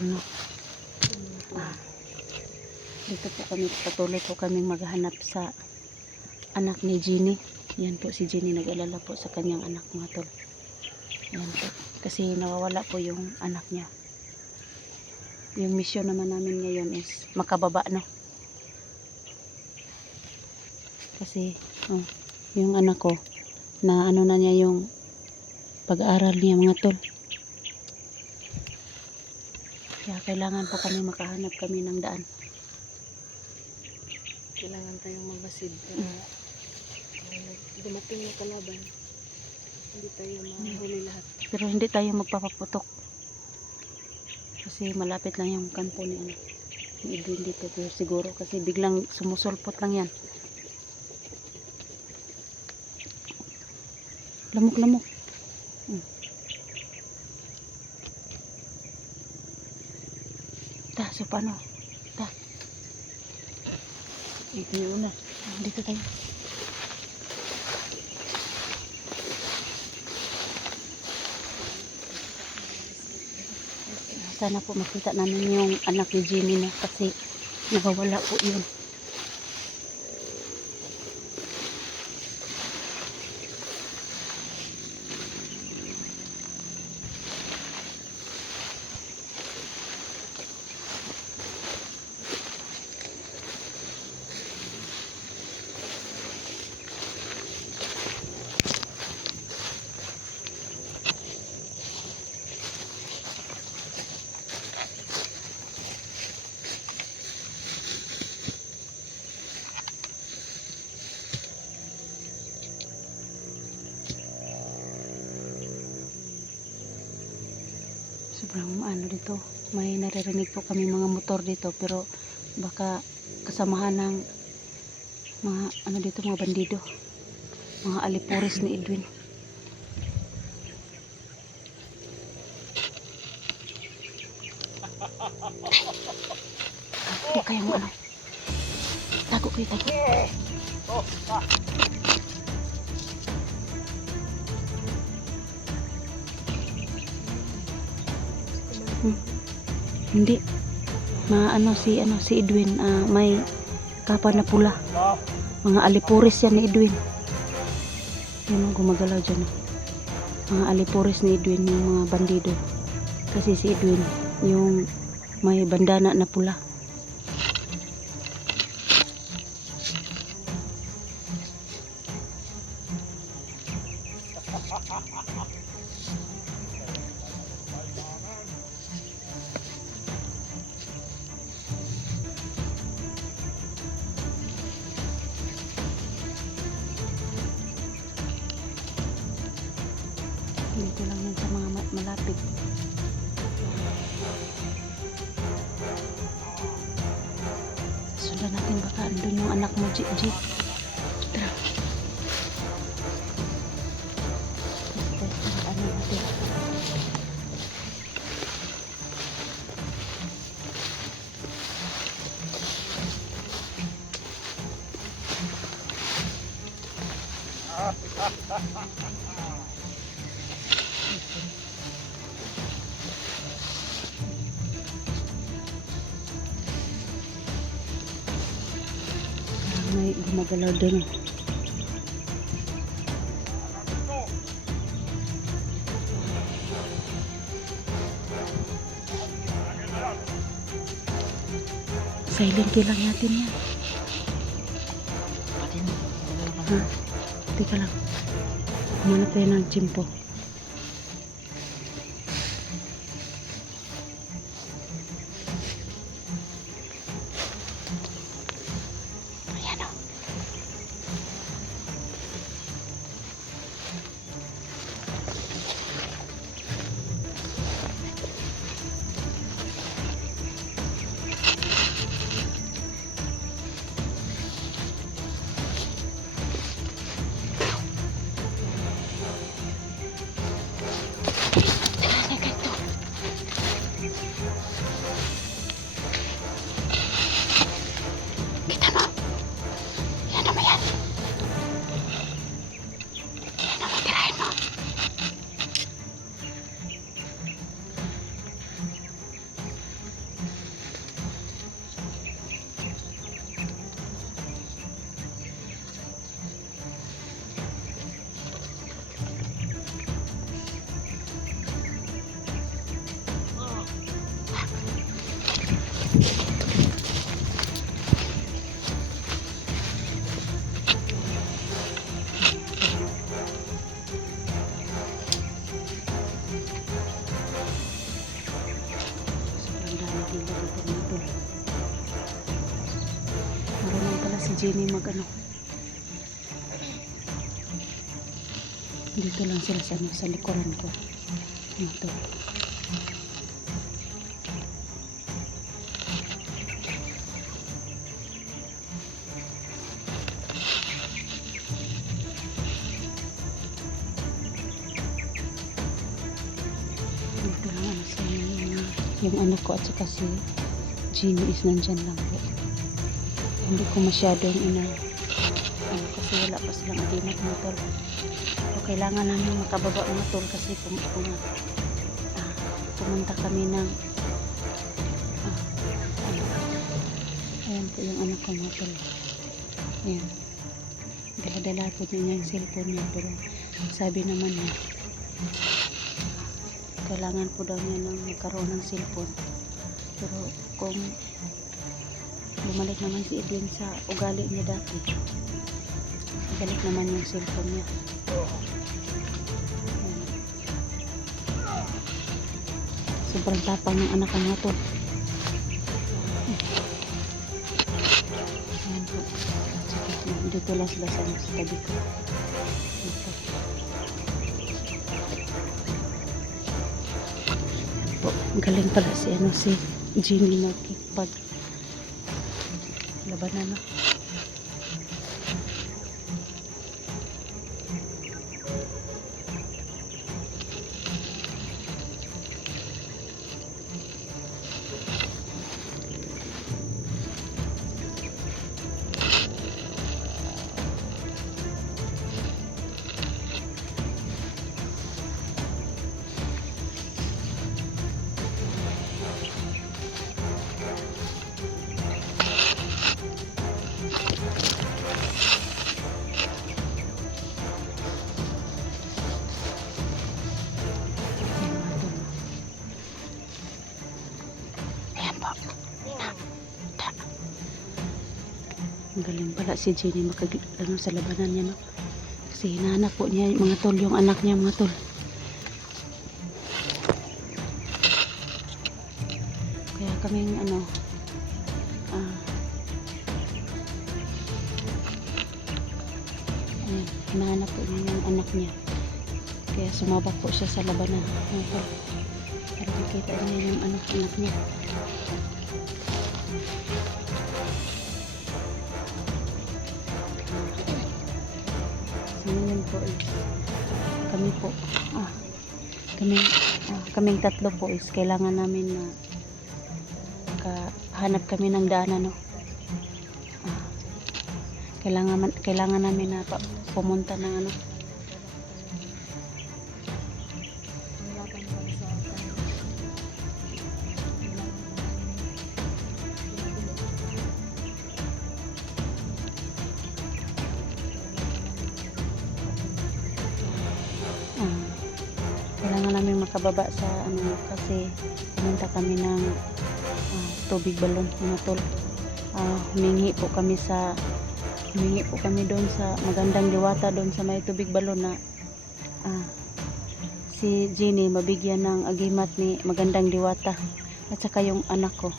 Mga turno. Ah. Dito po kami, patuloy po kami maghanap sa anak ni Jenny. Yan po si Jenny nag-alala po sa kanyang anak mga tol. Yan po. Kasi nawawala po yung anak niya. Yung mission naman namin ngayon is makababa no. Kasi oh, yung anak ko na ano na niya yung pag-aaral niya mga tol. Kaya kailangan po kami makahanap kami ng daan. Kailangan tayong magmasid para uh, dumating na kalaban. Hindi tayo mahuli lahat. Pero hindi tayo magpapaputok. Kasi malapit lang yung kampo ni ano. Ni Edwin dito. Pero siguro kasi biglang sumusulpot lang yan. Lamok-lamok. Hmm. So paano? Ta. Ito yung una. Dito tayo. Sana po makita namin yung anak ni Jimmy na kasi nakawala po yun. Sobrang ano dito. May naririnig po kami mga motor dito pero baka kasamahan ng mga ano dito mga bandido. Mga alipuris ni Edwin. Huwag kayong ano. Tago kayo, tago. Hindi. Maano si ano si Edwin ah, may kapa na pula. Mga alipuris yan ni Edwin. Yan gumagalaw dyan. Mga alipuris ni Edwin yung mga bandido. Kasi si Edwin yung may bandana na pula. Dito andun yung gumagalaw dun. Silent lang natin yan. Ha? Teka lang. Kumana tayo ng chimpo. dito. Marunong pala si Jenny magano. Dito lang sila sa, sa likuran ko. Dito. yung anak ko at saka si Jenny is nandyan lang po. Hindi ko masyadong ina ano, kasi wala pa silang agimat motor. So, kailangan namin makababa ng motor kasi pum pum ah, pumunta kami ng ah, ayan po yung anak ko motor. Ayan. Dala-dala po niya yung cellphone niya pero sabi naman niya kailangan po daw niya ng magkaroon ng cellphone. Pero kung bumalik naman si Edwin sa ugali niya dati, balik naman yung cellphone niya. Sobrang tapang ng anak niya to. Dito lang sila sa, tabi ko. Galing pala si ano si Jimmy nagkipag labanan no. Ang galing pala si Jenny makag ano, sa labanan niya no. Kasi hinahanap po niya mga tol, yung anak niya mga tol. Kaya kaming ano ah ayan, hinahanap po niya yung anak niya. Kaya sumabak po siya sa labanan. Ayan po. Para makita niya yung anak, anak niya. Po is kami po. Ah, kami ah, kaming tatlo po is kailangan namin na hanap kami ng daanan no? Ah, kailangan kailangan namin na pumunta ng ano makababa sa ano kasi pumunta kami ng ah, tubig balon mga tol. Ah, humingi po kami sa humingi po kami doon sa magandang diwata doon sa may tubig balon na ah, si Jenny mabigyan ng agimat ni magandang diwata at saka yung anak ko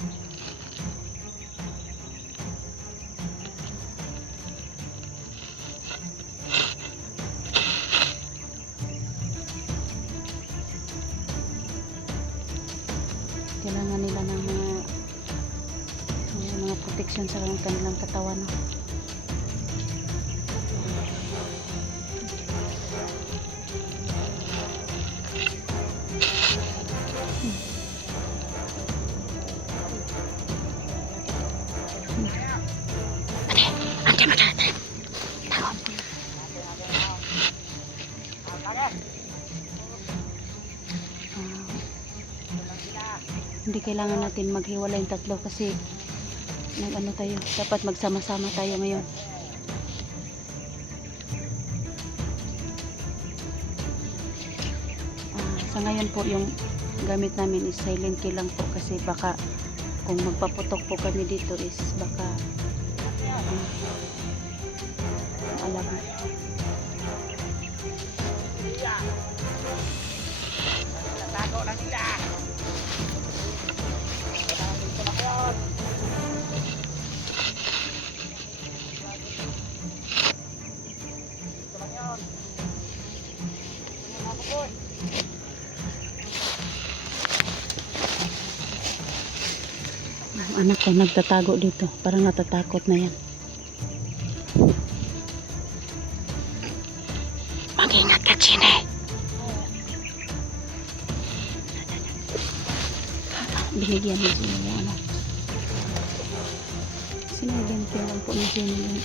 katawan no? Ah, hindi kailangan natin maghiwalay yung tatlo kasi nag ano tayo, dapat magsama-sama tayo ngayon. Ah, sa ngayon po yung gamit namin is silent kill lang po kasi baka kung magpaputok po kami dito is baka ah, alam mo. Yung anak ko nagtatago dito. Parang natatakot na yan. Mag-ingat ka, Chine. Binigyan ni Chine yung ano. Sinabente lang po ni Chine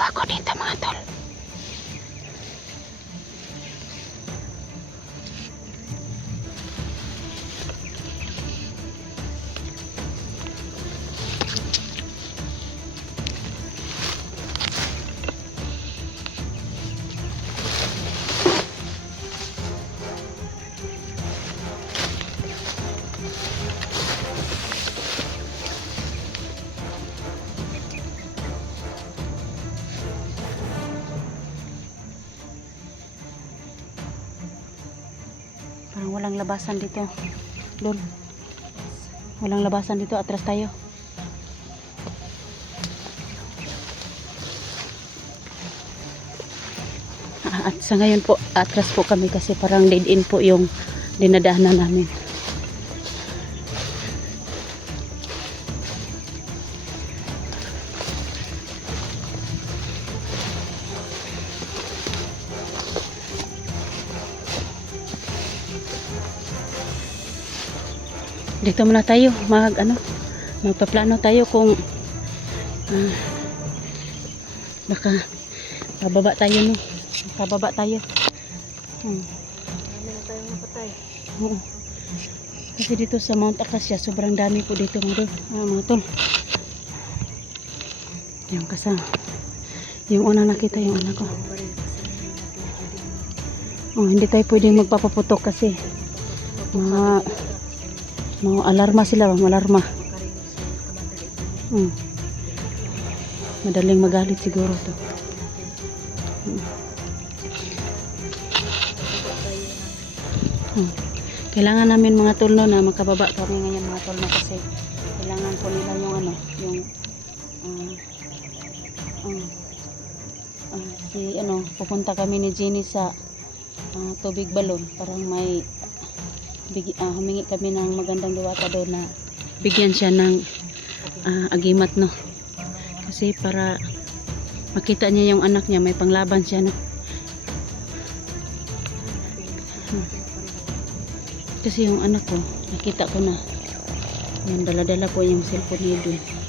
po ako dito mga tol. Walang labasan dito. Doon. Walang labasan dito. Atras tayo. At sa ngayon po, atras po kami kasi parang dead end po yung dinadaanan namin. Dito muna tayo, mag ano, magpaplano tayo kung ah, baka pababa tayo ni. Pababa tayo. Hmm. Oo. Kasi dito sa Mount Acacia, sobrang dami po dito mga tol. Ah, mga tol. Yung kasama. Yung unang nakita yung anak ko. Oh, hindi tayo pwedeng magpapaputok kasi mga mga alarma sila, mga alarma. Hmm. Madaling magalit siguro to. Hmm. Kailangan namin mga tulno na makababa kami ngayon mga tulno kasi kailangan po nila yung ano, yung ah, ah, ah, si ano, pupunta kami ni Jenny sa ah, tubig balon parang may bigi, ah, humingi kami ng magandang diwata doon na bigyan siya ng ah, agimat no? Kasi para makita niya yung anak niya may panglaban siya no? Kasi yung anak ko nakita ko na yung dala-dala po yung cellphone niya doon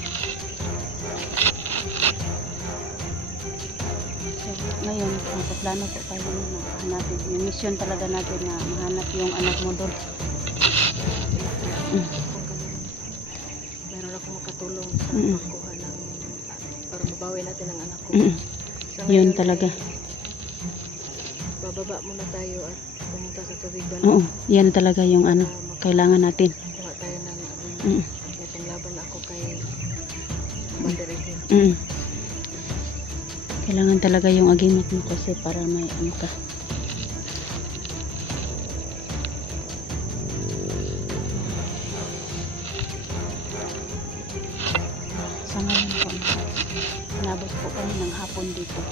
nagpaplano po tayo na hanapin yung mission talaga natin na mahanap yung anak mo doon ganun, meron ako makatulong sa Mm. pagkuha ng para mabawi natin ang anak ko. Mm. Sa Yun talaga. bababa muna tayo at pumunta sa tubig oo balon. yan talaga yung ano kailangan natin Kuha tayo ng agreement. Mm. May panglaban ako kay Edwin. Mm. Kailangan talaga yung agimat mo kasi para may ano ka. Sa ngayon po, nabot po kami ng hapon dito.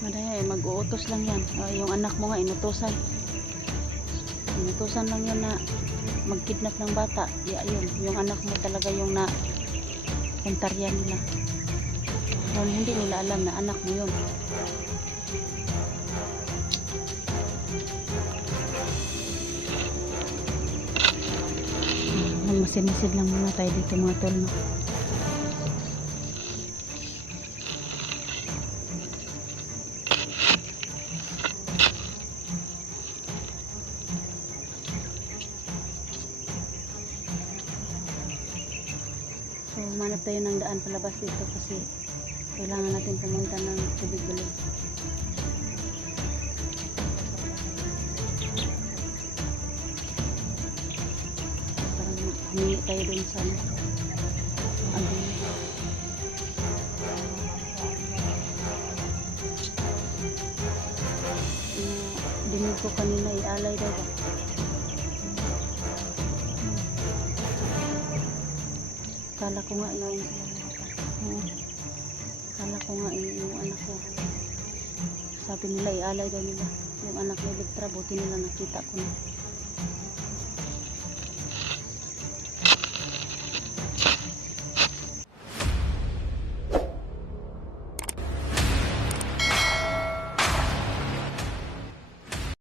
Madaya, mag-uutos lang yan. Ah, yung anak mo nga, inutosan. Inutosan lang yan na magkidnap ng bata. Ya, yun. Yung anak mo talaga yung na puntaryan nila. Pero hindi nila alam na anak mo yun. Magmasid-masid lang muna tayo dito mga tol. No? So, manap tayo ng daan palabas dito kasi Kailangan natin pumunta ng tubig balon. Parang humingi tayo dun sa ano. ano dinig ko kanina ialay daw ba? Kala ko nga Oo. Kala ko nga yung, anak ko. Sabi nila ialay daw nila. Yung anak ni Elektra, buti nila nakita ko na.